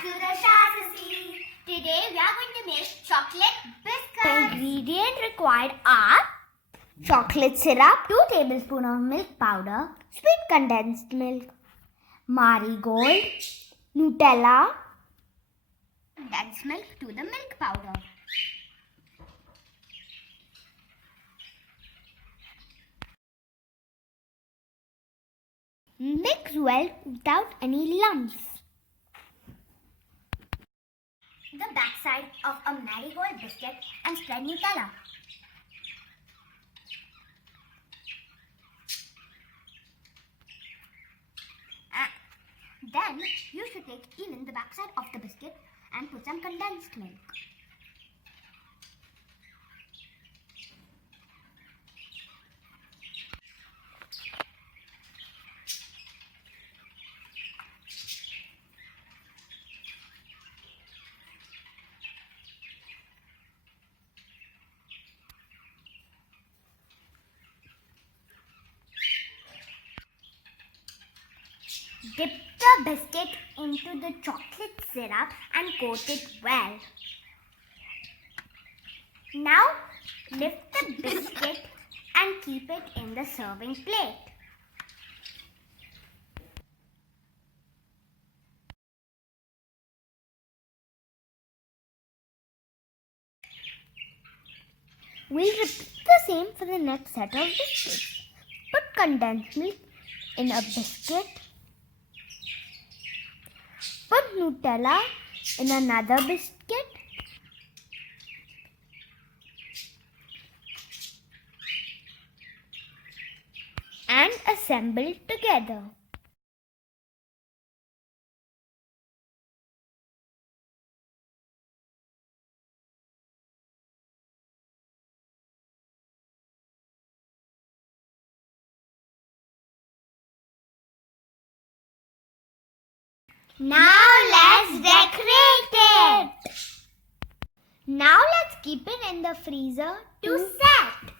back to the chassis. Today we are going to make chocolate biscuits. The ingredients required are chocolate syrup, 2 tablespoons of milk powder, sweet condensed milk, marigold, Nutella, condensed milk to the milk powder. Mix well without any lumps. The backside of a marigold biscuit and spread Nutella. Then you should take even the backside of the biscuit and put some condensed milk. Dip the biscuit into the chocolate syrup and coat it well. Now lift the biscuit and keep it in the serving plate. We'll repeat the same for the next set of biscuits. Put condensed milk in a biscuit. Put Nutella in another biscuit. And assemble together. Now let's decorate it. Now let's keep it in the freezer to set.